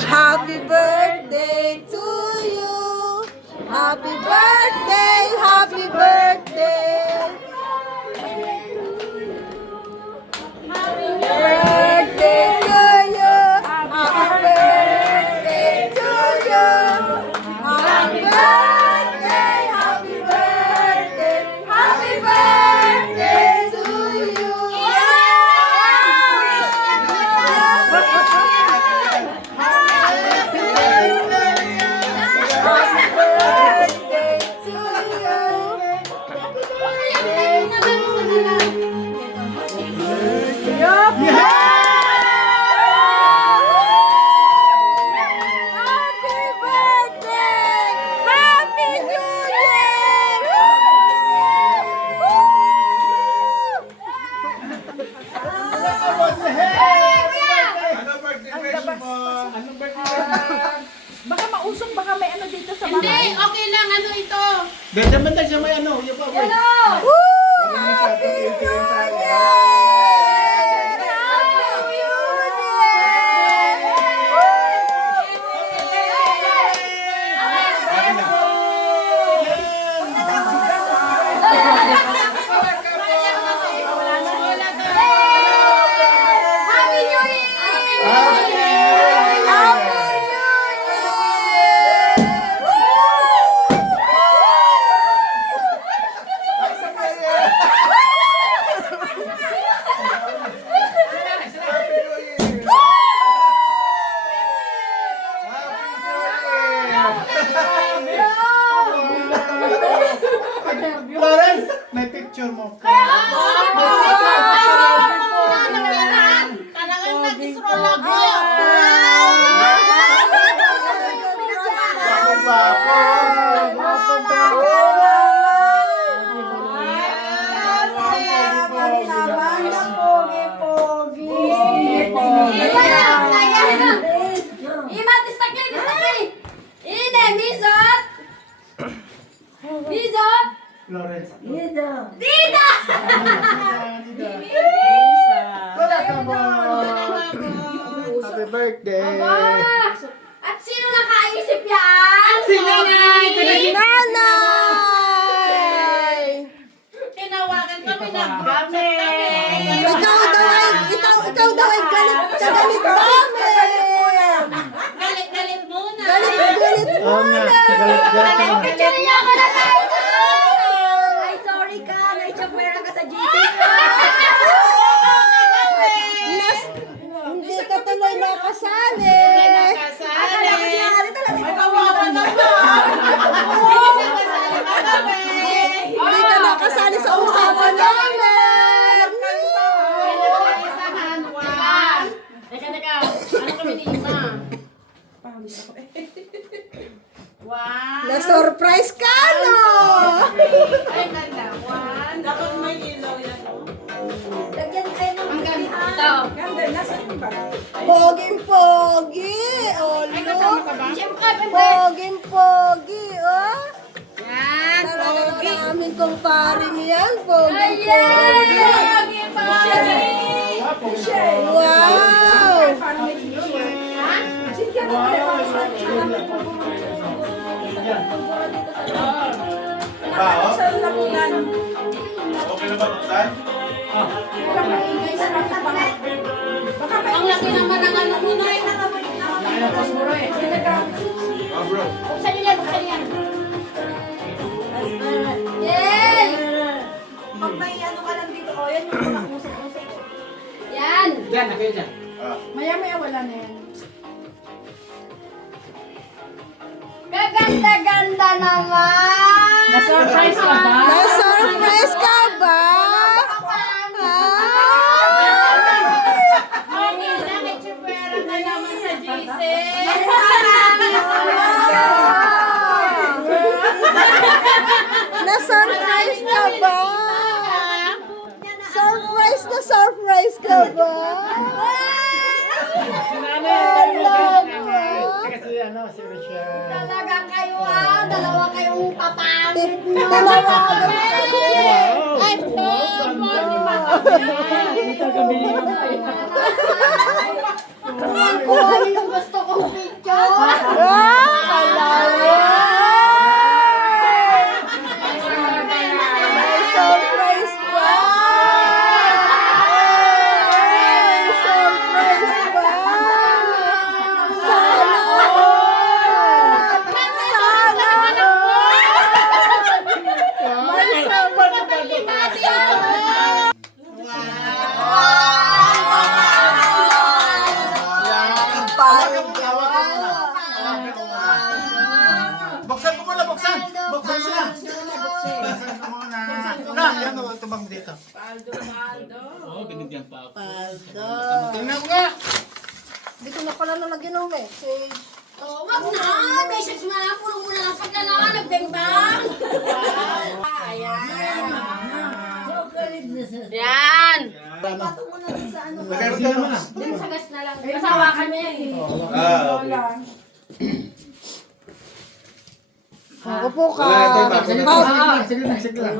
Happy birthday to you. Happy birthday, happy birthday. Birthday to you. Happy birthday to you. Happy birthday, happy birthday, happy birthday to you. Baka mausong, baka may ano dito sa Hindi, bahay. okay lang. Ano ito? Ganda man tayo siya may ano. Yung pa, boy. Lawrence, may picture mo. Talagang nag-scroll ako. Lawrence. Happy birthday. At sino nakaisip yan? Si Nanay! Nanay! Tinawagan kami ng kami. Ikaw daw ay galit namin. Galit-galit muna. Galit Oo nga, galit-galit. Picture niya ako na tayo. Ay, sorry ka. Naitsapwera ka sa GC. Hindi ka tuloy nakasali. Hindi ka nakasali sa usapan namin. Teka. Ano kami ni Ima? One. Na-surprise ka, no? Ay, ganda. One. Dapat may ilaw yan. Lagyan kayo ng Ang ganda. pilihan. Ito. Ganda, nasaan yung ba? Poging-pogi. Oh, Ay, kasama ka ba? Siyempre, Poging-pogi, oh. Yan. Talaga namin kong paring yan. Poging-pogi. Wow! Okay na ba buksan? Ang laki naman ng ano mo na. Bro. Buksan niyo yan. Yay! Pag may ano ka lang dito, o yan yung mga usap-usap. Yan. Diyan, na kayo dyan. Maya-maya wala na yan. Gaganda-ganda naman. Na-surprise ka ba? Na-surprise ka ba? Nakitsipwera ka naman sa GC. Na-surprise ka ba? Surprise ka ba? Kasi ano, si Richard. Talaga kayo dalawa kayong papangit. Tinawagan Ay, kami. Kuha yung gusto kong Hawakan mo muna. Buksan ko muna, buksan. Buksan mo na. Buksan ko muna. Yan o, tubang dito. Oo, binigyan pa ako. Paldo. Tingnan ko nga. Hindi ko na pala nalagyan ng message. Oh, wag na! Message mo na! Puro mo na lang pagka na! Nagbengbang! Yan! Pato mo na din sa ano. Lagyan mo na. Dun sa gas na lang. Kasawa kami yan eh. Okay. Upo ka. Sige lang.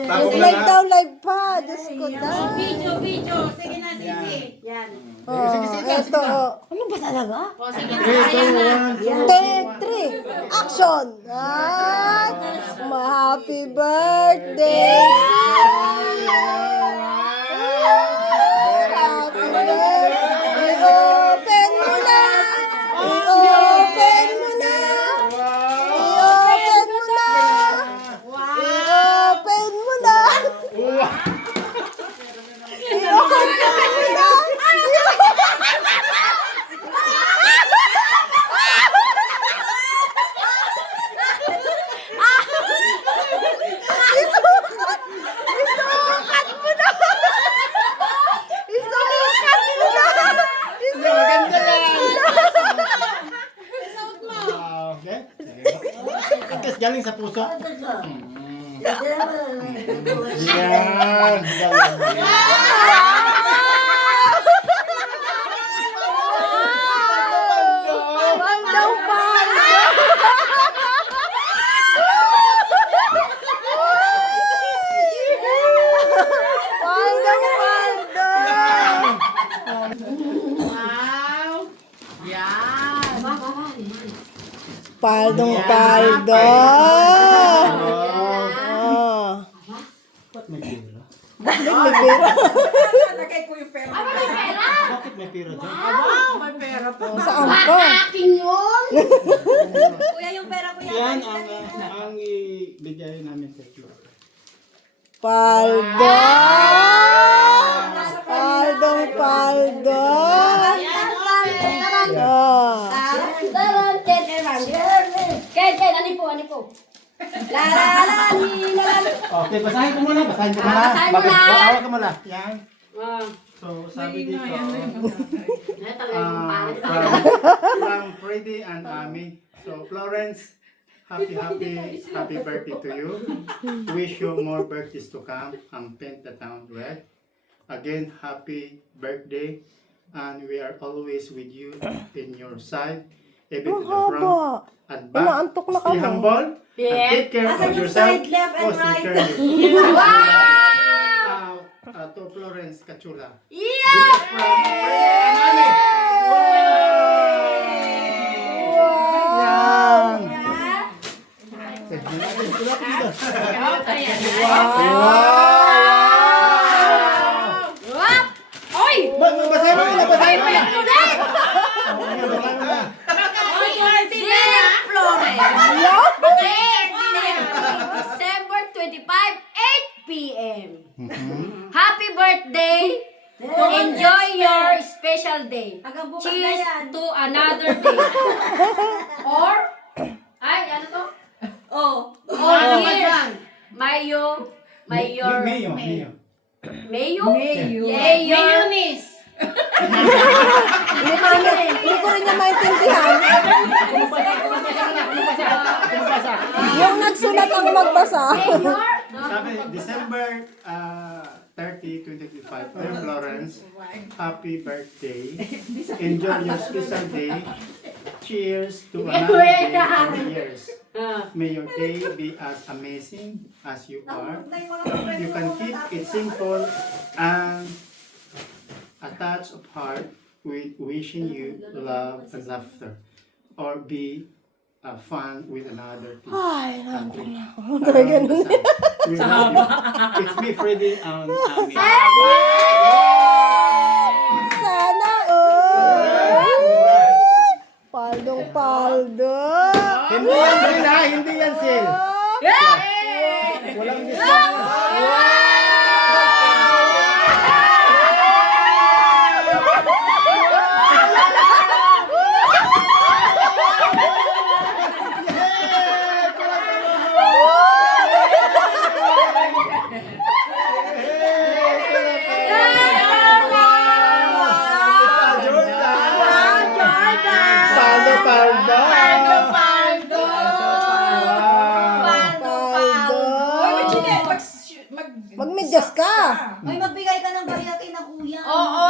Tapo mo Live na. daw, live pa. Diyos ko daw. Video. Sige na, Sisi. Yan. Oh, eto. Ano ba talaga? O, sige na. 3, action! At happy birthday! Happy birthday! I-open mo na! I-open mo na! I-open mo na! I-open mo na! I-open mo na! Maganda yan. Okay. At least galing sa puso. Yan. Paldaw, paldaw! Paldaw, paldaw! Paldong paldo! Oh. Ba't may pira? Bakit may pera? Nalagay ko yung pera. Ano may pera? Bakit may pira dyan? Saan ka? Akin yun! Kuya, yung pera ko Yan ang ibigay namin sa iyo. Paldo! Paldong paldo! Oh. Ken, ani po. Okay, basahin ko muna. Basahin mo na. Hawak ka muna. Yan. Ah, So, sabi dito. talaga yung pangit. From Freddy and Ami. So, Florence, happy birthday to you. Wish you more birthdays to come and paint the town red. Again, happy birthday. And we are always with you in your side, even to the front Haba. and back. Inaantok na Stay kami. humble and Yeah. take care Asan of yung yourself. side, left and Oh, right? sincerely. To Florence Cachula. Yeah! From Freddy and Ami. Yan. Wap! Oy! Basahin mo na. Basahin mo na! Dear Florence. December 25, 8 p.m. Happy birthday! Enjoy your special day. Hanggang bukas na Cheers yan. to another day. Or, ay, ano to? Oh. Or years. Mayo. Mayo. Mayo? Mayo. Mayonnaise. Hindi ko rin niya maintindihan. Yung nagsulat ang magbasa. Mayor? Sabi, December 30, 2025. Dear Florence, happy birthday. Enjoy your special day. Cheers to another day and years. May your day be as amazing as you are. You can keep it simple and a touch of heart with wishing you love and laughter, or be fun with another team. Ay, And naku. around Talaga the nun. sun. We love you. It's me, Freddy, and Ami. Sana all. Paldong paldo. Hindi yan Sil ha, hindi yan Sil. Walang discount. Paldo. Paldo! Paldo. Magmedyas ka. Ay, magbigay ka ng barya kay na kuya. Oo!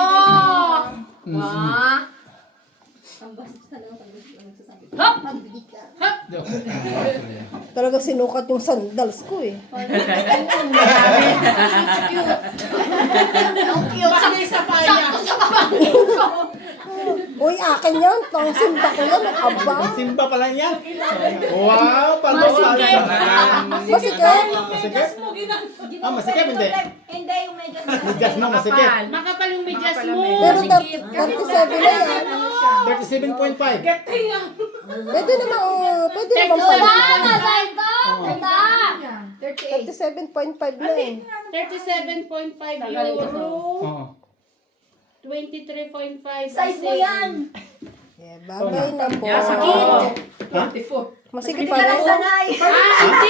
Wah. Ang bastos na lang pag nagsasabi. Hop! Magbigay ka. Talaga sinukat yung sandals ko eh. Ang cute. Bagay sa paya. Sakto sa pamangkin ko. Uy, akin yan. Pang simba ko yan. Aba. Simba pala yan. Wow, Paldo Masikip. Paldo. Masikip. Masikip? Ah, masikip, hindi. Hindi, yung medyas. Medyas mo, masikip. Makapal yung medyas mo. Pero 37 na yan. 37.5. Pwede naman, pwede naman Wala pala. na, saldo. Ganda. 37.5 na eh. 37.5 euro. Oo. 23.5. Size mo yan. Yeah, bagay na po. Sakit. Masikip Hindi ka lang pa. sanay. Ah, hindi